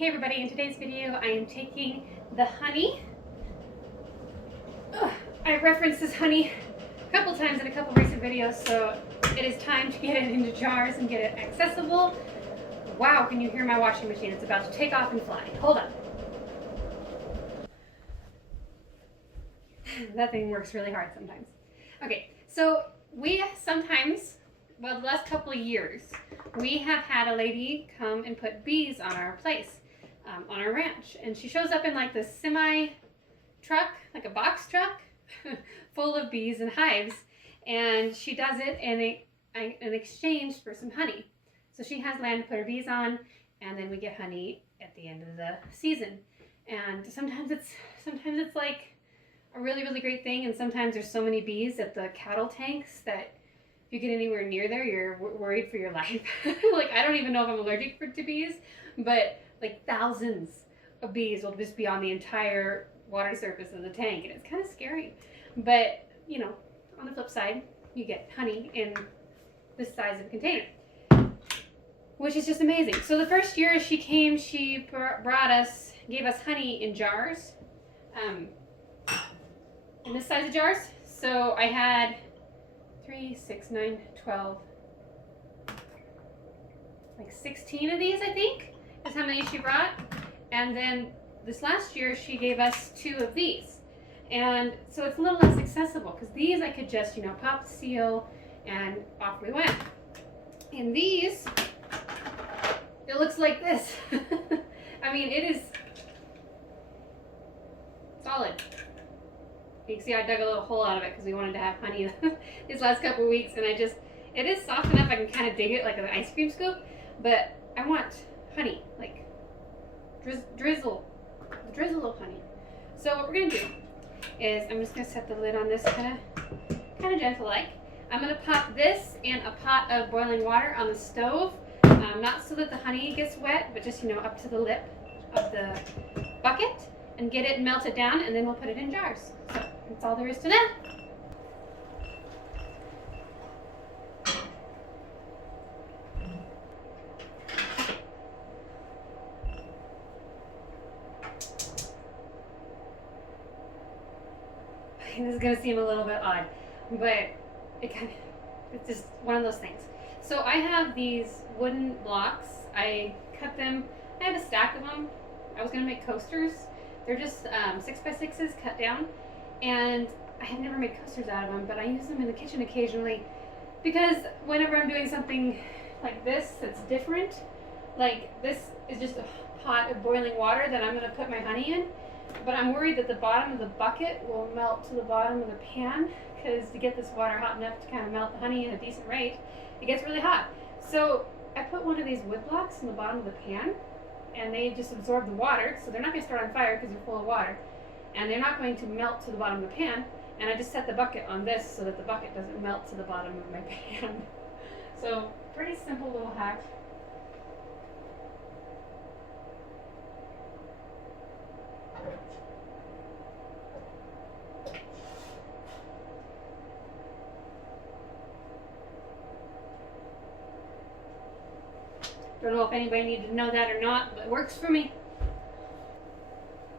Hey everybody, in today's video I am taking the honey. I've referenced this honey a couple times in a couple recent videos, so it is time to get it into jars and get it accessible. Wow, can you hear my washing machine? It's about to take off and fly. Hold on. That thing works really hard sometimes. Okay, so we sometimes, well, the last couple of years, we have had a lady come and put bees on our place, on our ranch. And she shows up in like this semi truck, like a box truck, full of bees and hives. And she does it in exchange for some honey. So she has land to put her bees on, and then we get honey at the end of the season. And sometimes it's like a really, really great thing, and sometimes there's so many bees at the cattle tanks that if you get anywhere near there, you're worried for your life. Like, I don't even know if I'm allergic to bees, but like thousands of bees will just be on the entire water surface of the tank, and it's kind of scary. But, you know, on the flip side, you get honey in this size of a container, which is just amazing. So the first year she came, she gave us honey in jars, in this size of jars. So I had 3, 6, 9, 12, like 16 of these, I think, is how many she brought. And then this last year she gave us 2 of these. And so it's a little less accessible, because these I could just, you know, pop the seal and off we went. And these, it looks like this. I mean, it is solid. You can see I dug a little hole out of it because we wanted to have honey these last couple of weeks, and it is soft enough I can kind of dig it like an ice cream scoop, but I want honey, like drizzle of honey. So what we're gonna do is I'm just gonna set the lid on this kind of gentle like. I'm gonna pop this in a pot of boiling water on the stove, not so that the honey gets wet, but just, you know, up to the lip of the bucket, and get it melted down, and then we'll put it in jars. So that's all there is to that. This is gonna seem a little bit odd, but it's just one of those things. So I have these wooden blocks. I cut them. I have a stack of them. I was gonna make coasters. They're just 6x6s cut down, and I have never made coasters out of them, but I use them in the kitchen occasionally, because whenever I'm doing something like this that's different, like this is just a pot of boiling water that I'm going to put my honey in, but I'm worried that the bottom of the bucket will melt to the bottom of the pan, because to get this water hot enough to kind of melt the honey at a decent rate, it gets really hot. So I put one of these wood blocks in the bottom of the pan, and they just absorb the water, so they're not going to start on fire because they're full of water, and they're not going to melt to the bottom of the pan. And I just set the bucket on this so that the bucket doesn't melt to the bottom of my pan. So pretty simple little hack. Don't know if anybody needed to know that or not, but it works for me.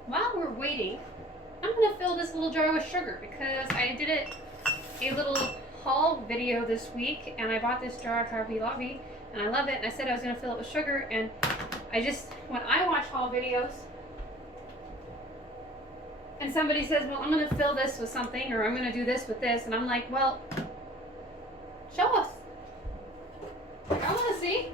While we're waiting, I'm going to fill this little jar with sugar, because I did a little haul video this week, and I bought this jar at Hobby Lobby, and I love it, and I said I was going to fill it with sugar, and when I watch haul videos, and somebody says, well, I'm going to fill this with something, or I'm going to do this with this, and I'm like, well, show us. Like, I want to see.